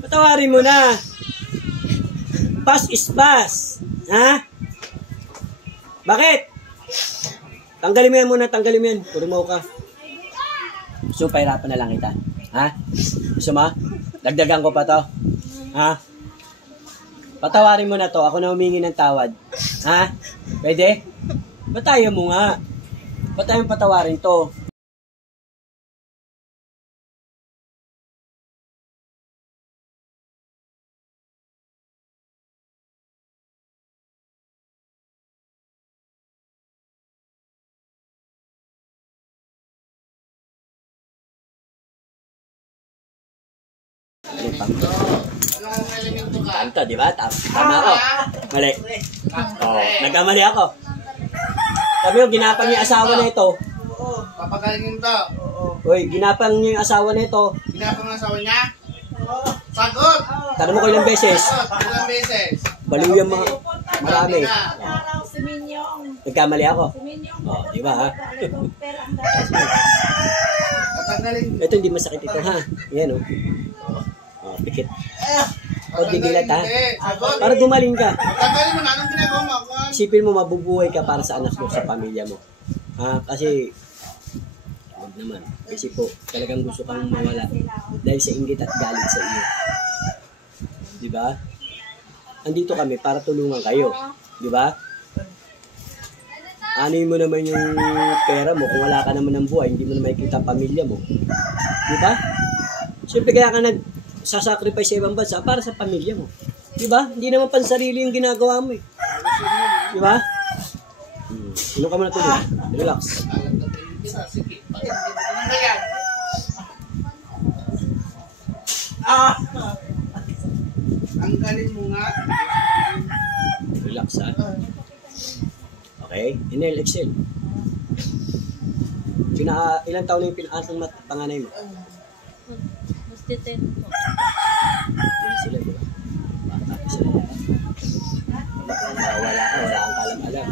Patawarin mo na. Pass is pass. Ha? Bakit? Tanggalin mo yan muna, tanggalin mo yan. Purumaw ka. So, pahirapan na lang kita. Ha? Gusto mo? Dagdagan ko pa to. Ha? Patawarin mo na to. Ako na humingi ng tawad. Ha? Pwede? Batayan mo nga. Batayan patawarin to. Tanto, di ba? Tama ako. Mali. Oh, nagkamali ako. Sabi mo, ginapang niya asawa na ito. Oo, papagalingin to. Uy, ginapang niya yung asawa na ito. Ginapang ang asawa niya? Oo. Sagot! Tanong mo ko ilang beses. Ilang beses? Baliw yung mga marami. Nagkamali ako. Oh, di ba ha? Ito hindi masakit ito ha. Yan oh. Oh, pikit. O digilat ha. Para gumaling ka. Tanggalin mo na. Anong ginagawa mo? Isipin mo mabubuhay ka para sa anak mo, sa pamilya mo. Ha? Kasi huwag naman. Kasi po, talagang gusto kang mawala dahil sa inggit at galit sa iyo. Di ba? Andito kami para tulungan kayo. Di ba? Anoy mo naman yung pera mo kung wala ka naman ng buhay, hindi mo na makikita ang pamilya mo. Di ba? Siyempre kaya ka nagsasacrifice sa ibang bansa para sa pamilya mo. Di ba? Hindi naman pansarili yung ginagawa mo eh. Di ba? Inom ka muna tuloy. Relax. Ang galing mo nga. Relax ha. Okay? Inhale, exhale. Ilang taon na yung pinaasang panganay mo? Mas 10 po. Hindi sila, di ba? Bata pa sila. Wala ka, wala kang kalam-alam.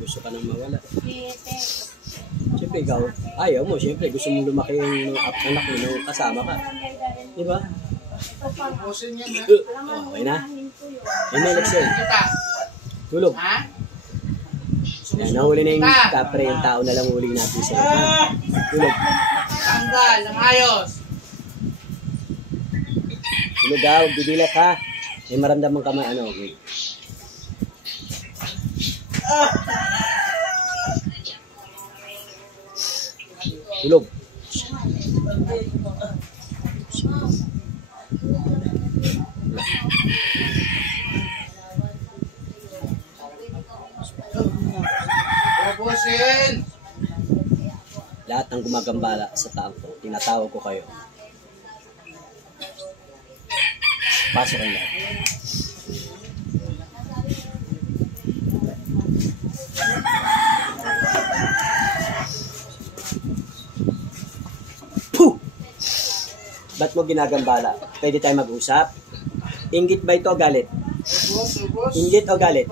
Gusto ka nang mawala. Siyempre ikaw, ayaw mo. Siyempre gusto mong lumaki yung anak mo nung kasama ka. Di ba? Okay na? Inhale, exhale. Tulog. Yan, nahuli na yung kapre, yung tao na lang huli natin sa tulog. Tanggal, ng ayos. Tulog daw, bibilat ha. May maramdaman ka man, ano, okay. Tulog. Bubusin. Lahat ng gumagambala sa taong ko, tinatawag ko kayo. Pasok ang lahat. Huh! Ba't mo ginagambala? Pwede tayo mag-usap? Inggit ba ito o galit? Inggit o galit?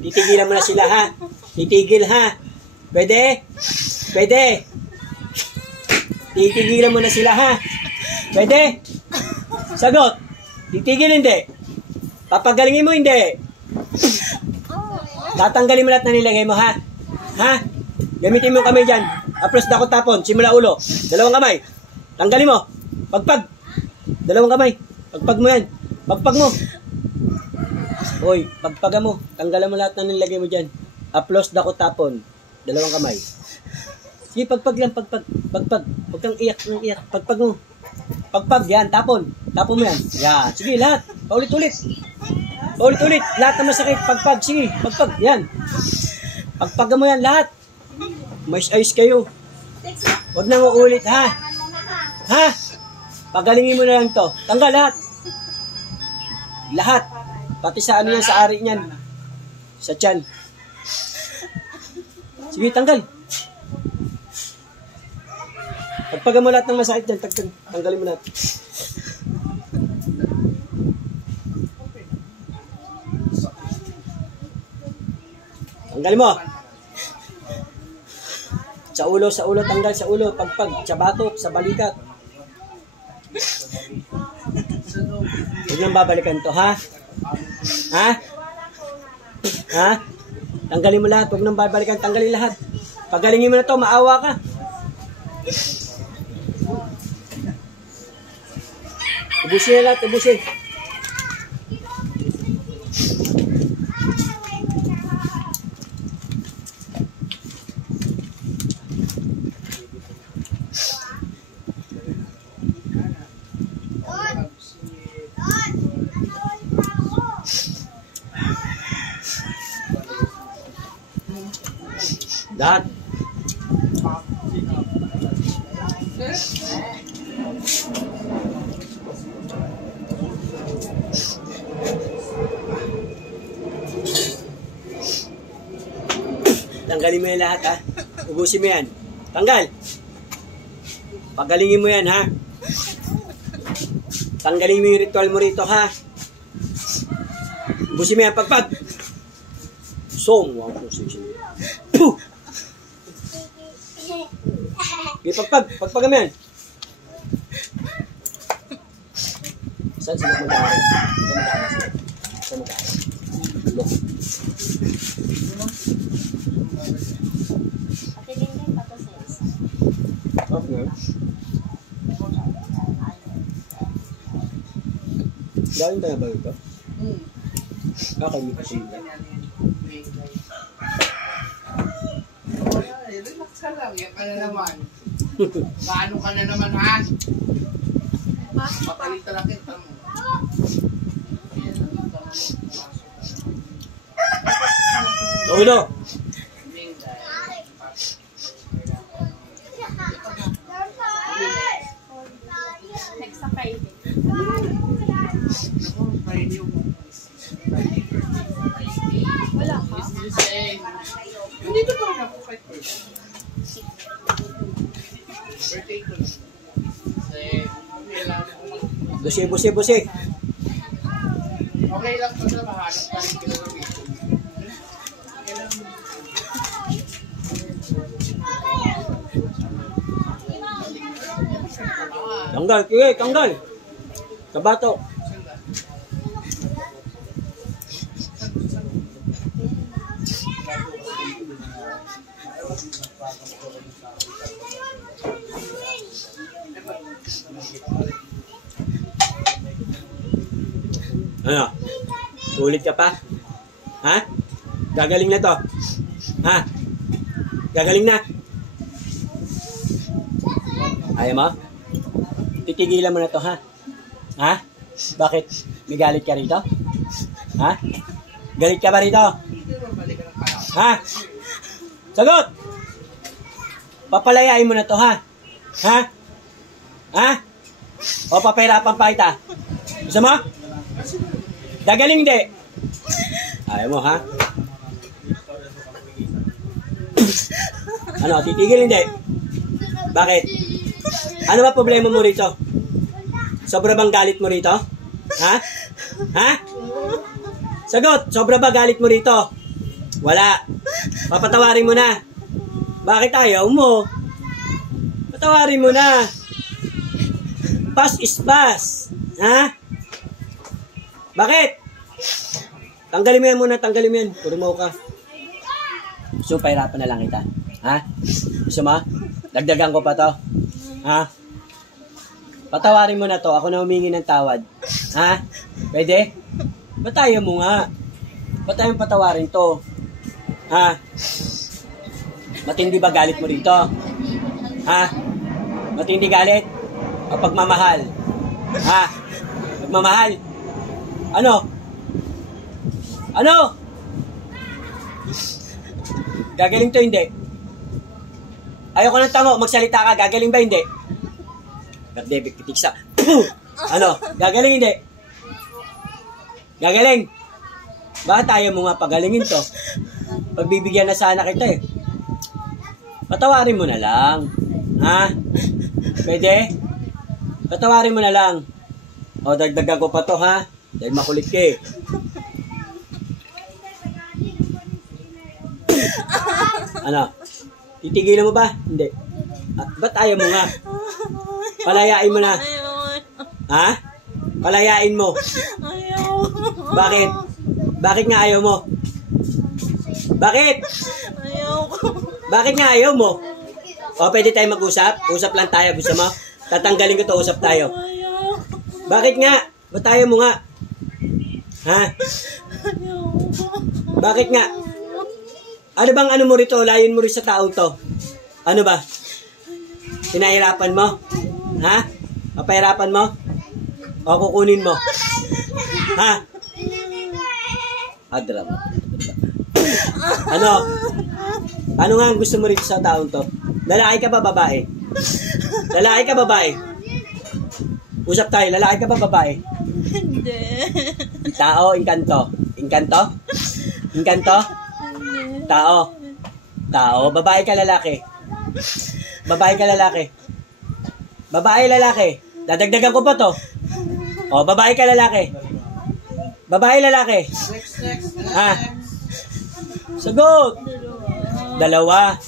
Titigilan mo na sila ha. Titigil ha. Pwede? Pwede? Titigilan mo na sila ha. Pwede? Sagot. Titigil hindi. Papagalingin mo hindi. Tatanggalin mo lahat na nilagay mo ha. Ha? Gamitin mo kamay dyan. Aplos na ako tapon. Simula ulo. Dalawang kamay. Tanggalin mo. Pagpag. Dalawang kamay. Pagpag mo yan. Pagpag mo. Hoy, pagpaga mo. Tanggalan mo lahat ng nilagay mo dyan. Aplos na ako tapon. Dalawang kamay. Sige, pagpag lang. Pagpag. Pagpag. Huwag kang iyak. Iyak. Pagpag mo. Pagpag. Yan. Tapon. Tapon mo yan. Yan. Sige, lahat. Paulit-ulit. Paulit-ulit. Lahat na masakit. Pagpag. Sige. Pagpag. Yan. Pagpaga mo yan lahat. Mais ayos kayo. Huwag na uulit ha. Ha? Pagalingin mo na lang to. Tanggal lahat. Lahat. Pati sa ano yan, sa ari niyan. Sa tiyan. Sige, tanggal. Pagpaga mo lahat ng masakit dyan, tanggalin mo lahat. Tanggalin mo. Sa ulo, tanggal sa ulo. Pagpag, sa batok, sa balikat. Huwag nang babalikan to, ha? Ha? Ha? Tanggalin mo lahat. Huwag nang babalikan. Tanggalin lahat. Pagalingin mo na to. Maawa ka. Ubusin na lahat. Ubusin. Lahat. Tanggalin mo yan lahat, ha? Ubusin mo yan. Tanggal. Pagalingin mo yan, ha? Tanggalin mo yung ritual mo rito, ha? Ubusin mo yan. Pagpag. Song. Wow, puh! Okay, pagpag mo yan. Saan sila mag-aaral? Saan mag-aaral? Look. Ate Linday, pato sa isa. Okay. Galing tayo ba ito? Okay, may kasi yun. Relax ka lang. Yan ka na naman. Paano ka na naman, ha? Papalitan na kita mo. Ulo! Next sa Friday. Wala ka? Nandito pa rin ako kahit birthday ko lang. Kasi, Busi. okay lang pa sa mahanap pa rin kinagamitin. Tanggal, kaya, tanggal. Kabato. Ano? Ulit ka pa? Ha? Gagaling na to. Ha? Gagaling na. Ayaw mo? Titigilan mo na to, ha? Ha? Bakit? May galit ka rito? Ha? Galit ka ba rito? Ha? Sagot! Papalayain mo na to, ha? Ha? Ha? O papahirapan pa kita? Gusto mo? Gagaling di? Ayaw mo, ha? Ano, titigil hindi? Bakit? Ano ba problema mo rito? Sobra bang galit mo rito? Ha? Ha? Sagot, sobra ba galit mo rito? Wala. Papatawarin mo na. Bakit ayaw mo? Patawarin mo na. Pass is pass. Ha? Bakit? Tanggalin mo yan muna, tanggalin mo yan. Turumaw ka. So, pahirapan na lang kita. Ha? Gusto mo? Dagdagan ko pa to. Ha? Patawarin mo na to. Ako na humingi ng tawad. Ha? Pwede? Ba't ayaw mo nga? Ba't ayaw patawarin to? Ha? Matindi ba galit mo rito? Ha? Matindi galit? O pagmamahal? Ha? Pagmamahal? Ano? Ano? Gagaling to hindi? Ayoko ng tango, magsalita ka, gagaling ba hindi? Gardebik, kitiksa. Ano? Gagaling hindi? Gagaling? Bakit ayaw mo nga pagalingin to? Pagbibigyan na sana kita eh. Patawarin mo na lang. Ha? Pwede? Patawarin mo na lang. O, dagdagan ko pa to, ha? Dahil makulit ka eh. Ano? Titigilan mo ba? Hindi. Ba't ayaw mo nga? Palayain mo na. Ha? Palayain mo. Ayaw. Bakit? Bakit nga ayaw mo? Bakit? Ayaw ko. Bakit nga ayaw mo? O, pwede tayo mag-usap? Usap lang tayo. Gusto mo? Tatanggalin ko to, usap tayo. Ayaw. Bakit nga? Ba't ayaw mo nga? Ha? Ayaw. Bakit nga? Ano bang ano mo rito? Layon mo rin sa taong to? Ano ba? Pinahirapan mo? Ha? Papahirapan mo? O kukunin mo? Ha? Adra mo. Ano? Ano nga ang gusto mo rito sa taong to? Lalaki ka ba, babae? Lalaki ka, babae? Usap tayo, lalaki ka ba, babae? Hindi. Tao, inkanto. Inkanto? Inkanto? Tao. Tao, babae ka, lalaki? Babae ka, lalaki? Babae, lalaki? Dadagdagan ko pa to. O, babae ka, lalaki? Babae, lalaki? Ha? Sagot! Dalawa.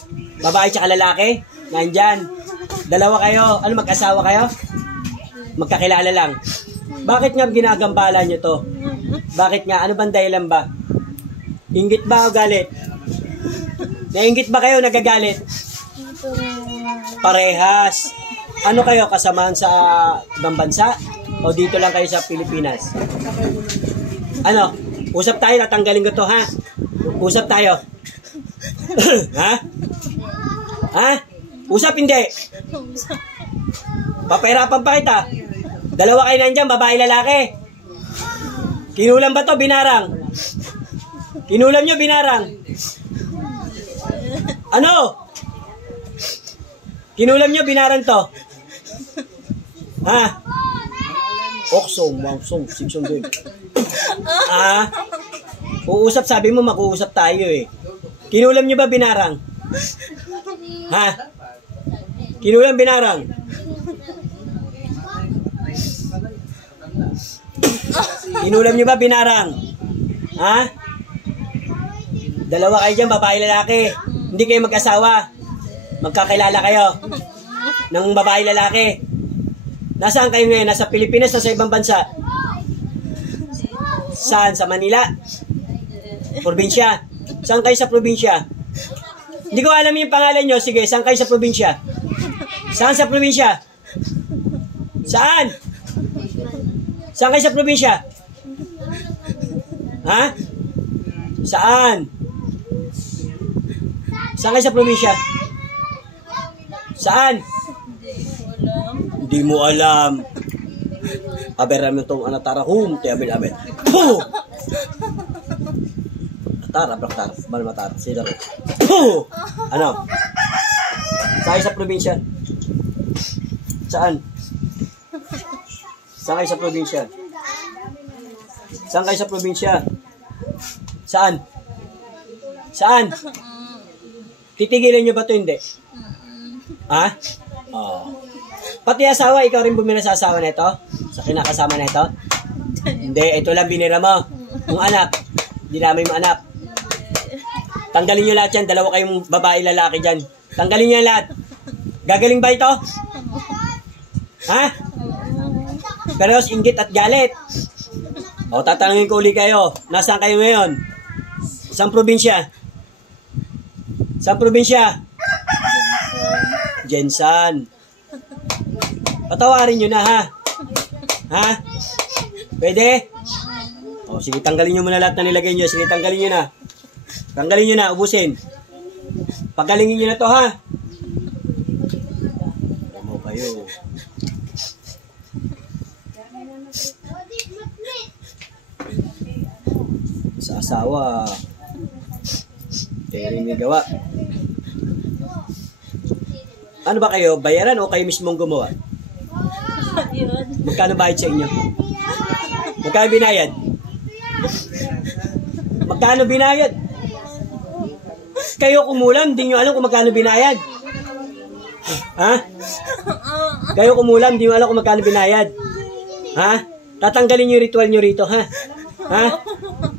Babae tsaka lalaki? Nandyan. Dalawa kayo. Ano, mag-asawa kayo? Magkakilala lang. Bakit nga ginagambala nyo to? Bakit nga? Ano bang dahilan ba? Inggit ba o galit? Nainggit ba kayo? Nagagalit? Parehas. Ano kayo? Kasamaan sa ibang bansa? O dito lang kayo sa Pilipinas? Ano? Usap tayo. Natanggalin ko to, ha? Usap tayo. Ha? Ha? Usap hindi. Papahirapan pa kita. Dalawa kayo nandyan, babae lalaki. Kinulam ba to? Binarang. Kinulam nyo, binarang. Ano? Kinulam nyo, binarang to. Ha? Oksong, wangsong, siksong doon. Ah? Uusap, sabi mo, makuusap tayo eh. Kinulam nyo ba binarang? Ha? Kinulam binarang? Kinulam nyo ba binarang? Ha? Dalawa kayo dyan, babae lalaki. Hindi kayo mag-asawa. Magkakilala kayo ng babae lalaki. Nasaan kayo ngayon? Nasa Pilipinas, nasa ibang bansa? Saan? Sa Manila? Probinsya? Saan kayo sa probinsya? Hindi ko alam yung pangalan nyo. Sige, saan kayo sa probinsya? Saan sa probinsya? Saan? Saan kayo sa probinsya? Ha? Saan? Saan kayo sa probinsya? Saan? Hindi mo alam. Aberam itong anatarahum. Tiyabil-abil. Puh! Tara, tara, malmatara, sila rin. Ano? Saan kayo sa probinsya? Saan? Saan kayo sa probinsya? Saan kayo sa probinsya? Saan? Saan? Titigilan nyo ba ito? Hindi. Ha? Oh. Pati asawa, ikaw rin bumili sa asawa na ito? Sa kinakasama na ito? Hindi, ito lang binira mo. Yung anak, dinamay mo anak. Tanggalin nyo lahat yan. Dalawa kayong babae lalaki dyan. Tanggalin nyo lahat. Gagaling ba ito? Ha? Pero inggit at galit. O, tatanungin ko uli kayo. Nasaan kayo ngayon? Isang probinsya? Isang probinsya? Jensan. Patawarin nyo na, ha? Ha? Pwede? O, sige, tanggalin nyo muna lahat na nilagay nyo. Sige, tanggalin nyo na. Tanggalin nyo na, ubusin. Pagalingin nyo na to, ha? Ano kayo? Sa asawa. Kaya rin may gawa. Ano ba kayo? Bayaran o kayo mismong gumawa? Magkano bayad sa inyo? Magkano binayad? Magkano binayad? Kayo kumulam, hindi nyo alam kung magkano binayad. Ha? Kayo kumulam, hindi nyo alam kung magkano binayad. Ha? Tatanggalin nyo yung ritual nyo rito, ha? Ha?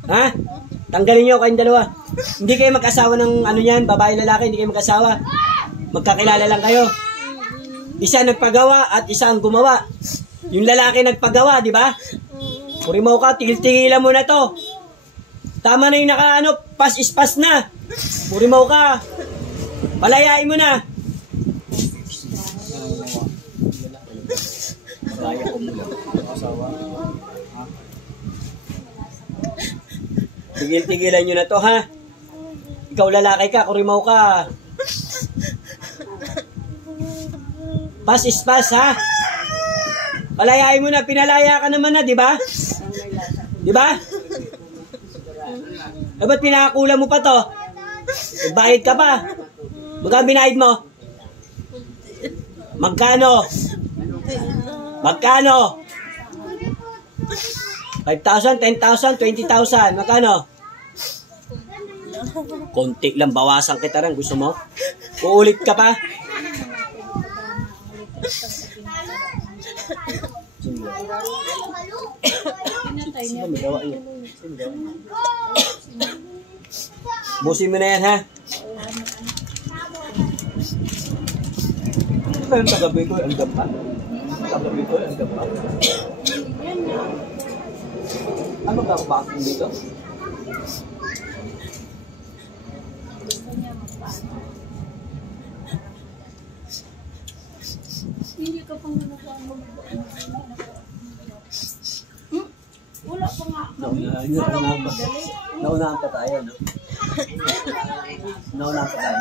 Ha? Tanggalin nyo kayong dalawa. Hindi kayo mag-asawa ng ano yan, babae lalaki, hindi kayo mag-asawa. Magkakilala lang kayo. Isa nagpagawa at isa ang gumawa. Yung lalaki nagpagawa, di ba? Kurimaw ka, tigil-tigilan mo na to. Tama na yung pass is pass na. Kurimaw ka. Palayain mo na. Tigil-tigilan nyo na to, ha? Ikaw lalaki ka, kurimaw ka. Pass is pass, ha? Palayain mo na, pinalaya ka naman na, di ba? Di ba? Eh, ba't pinakakulang mo pa to? Bahid ka pa. Magkano binahid mo? Magkano? Magkano? 5,000, 10,000, 20,000. Magkano? Konti lang, bawasan kita rin. Gusto mo? Uulit ka pa? Busin mo na yan, ha? Ano ba yung tagabi ko? Ang gamba? Tagabi ko? Ang gamba? Ano ba ako bakit dito? Hindi ka pang nakuha mo. Wala pa nga. Naunahan pa tayo, no? Naunahan pa tayo.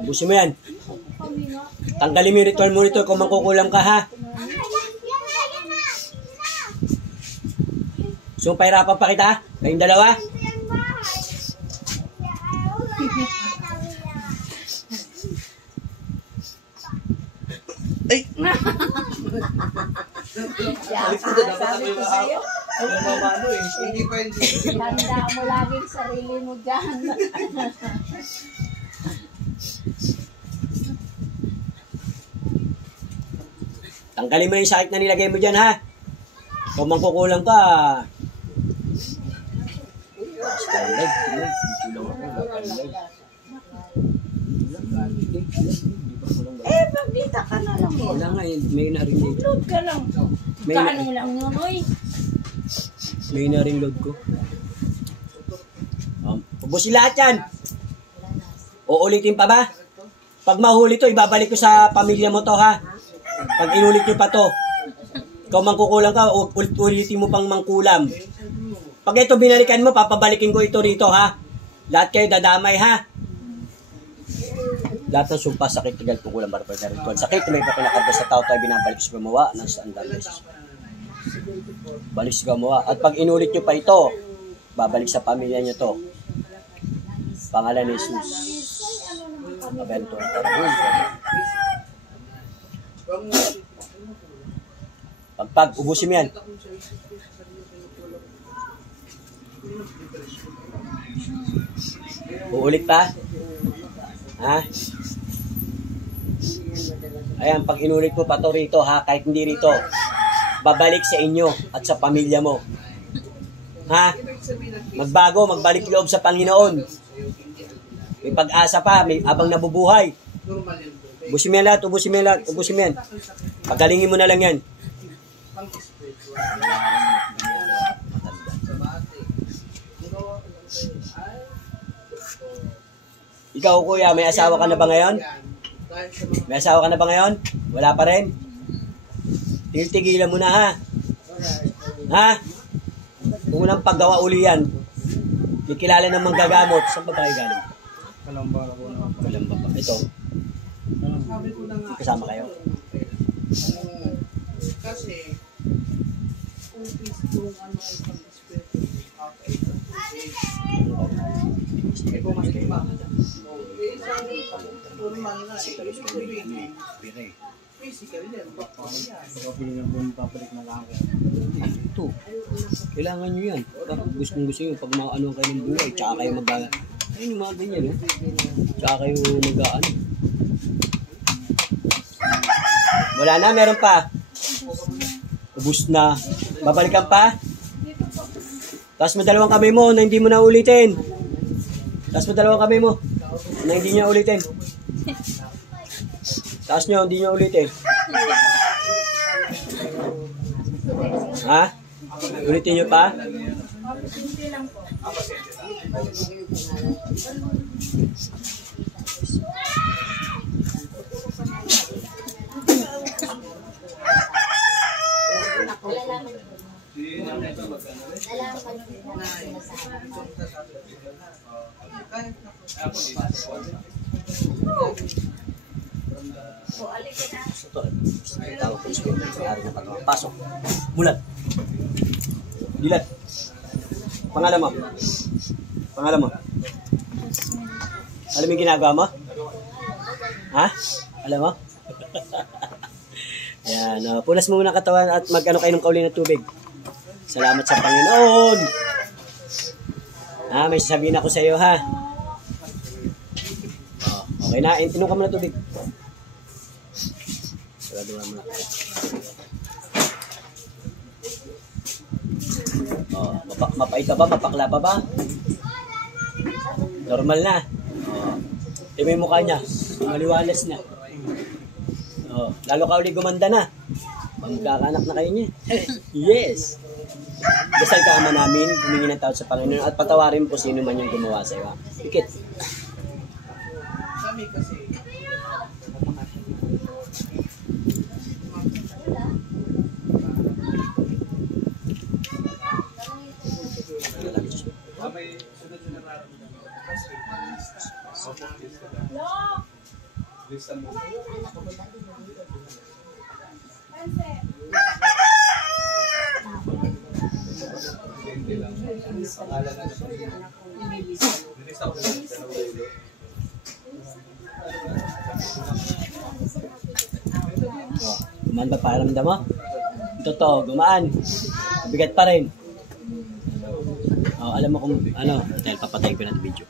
Ubusin mo yan. Tanggalin mo yung ritual monitor kung mangkukulam ka, ha? So, pahirapan pa kita? Kayong dalawa? Ay! Sabi ko sa'yo, Hindi pa hindi. handa mo lagi yung sarili mo dyan. Tanggalin mo na yung sakit na nilagay mo dyan, ha? Kung mangkukulang ka, skylight, Magdita ka na lang mo. wala nga yun, may na-ring load. Load ka lang. May, Kaano lang yun, oy. may na-ring load ko. Ubusin lahat yan. Uulitin pa ba? Pag mahuli to, ibabalik ko sa pamilya mo to, ha? Pag inulit nyo pa to, ikaw mangkukulang ka, ulitin mo pang mangkulam. Pag ito binalikan mo, papabalikin ko ito rito, ha? Lahat kayo dadamay, ha? Lahat ng sumpa, sakit, tigal, pukulang, barapal na ritual. Sakit, may papinakabda sa tao tayo binabalik sa gumawa ng sandal beses. Balik sa gumawa. At pag inulit nyo pa ito, babalik sa pamilya nyo to. Pangalan ni Jesus. Abento na tarahul. Pagpag, ubusin mo yan. Uulit pa? Ha? Ayan, pag inulit mo pa to rito, ha? Kahit hindi rito, babalik sa inyo at sa pamilya mo. Ha? Magbago, magbalik loob sa Panginoon. May pag-asa pa, may abang nabubuhay. Ubusin mo yan lahat, ubusin mo yan lahat, ubusin mo yan. Pagalingin mo na lang yan. Ikaw, kuya, may asawa ka na ba ngayon? May asawa ka na ba ngayon? Wala pa rin? Tigil-tigilan mo na, ha? Ha? Kung unang paggawa uli yan, ikilala ng manggagamot, saan ba tayo galing? Kalamba ako na. Kalamba pa. Ito, Sabi ko na nga. kasama kayo. Kasi, kung ano ay pag-espiritu, eh, kung mas iba. Normal na. Physical yan. Ito, kailangan nyo yan. Gusto nyo, pag maano kayo ng buhay, tsaka kayo mag-ano. Ayun yung mga ganyan, no? Tsaka kayo mag-ano. Wala na, meron pa. Ubus na. Babalikan pa? Tapos mo dalawang kamay mo na hindi mo na ulitin. Tapos mo dalawang kamay mo na hindi niya ulitin. Taas nyo, hindi nyo ulitin. Ha? Ulitin nyo pa? Ito, tawag ko sa may-ari ng patawa. Pasok. Mulat. Dilat. Pangalan mo. Pangalan mo. Alam mo yung ginagawa mo? Ha? Alam mo? Ayan. Punas mo muna ang katawan at mag-ano kayo ng kauli ng tubig. Salamat sa Panginoon. May sasabihin ako sa iyo, ha? Okay na. Inom ka muna tubig. Sarado mo na. Mapait ka ba? Mapakla pa ba? Normal na. Ito yung mukha niya. Maliwalas na. Lalo ka ulit gumanda na. Magkakanak na kayo niya. Yes! Dasal ka ama namin, humingi ng tawad sa Panginoon at patawarin po sino man yung gumawa sa iyo. Pikit. Kami kasi. May sunod na nararamdaman kasi lista mo. Hindi lang. Pangalan na nilista ko lang sa ulo. Gumaan ba pakiramdam mo? Totoo, gumaan. Bigat pa rin. Alam mo kung ano, dahil papatay ko na ang video.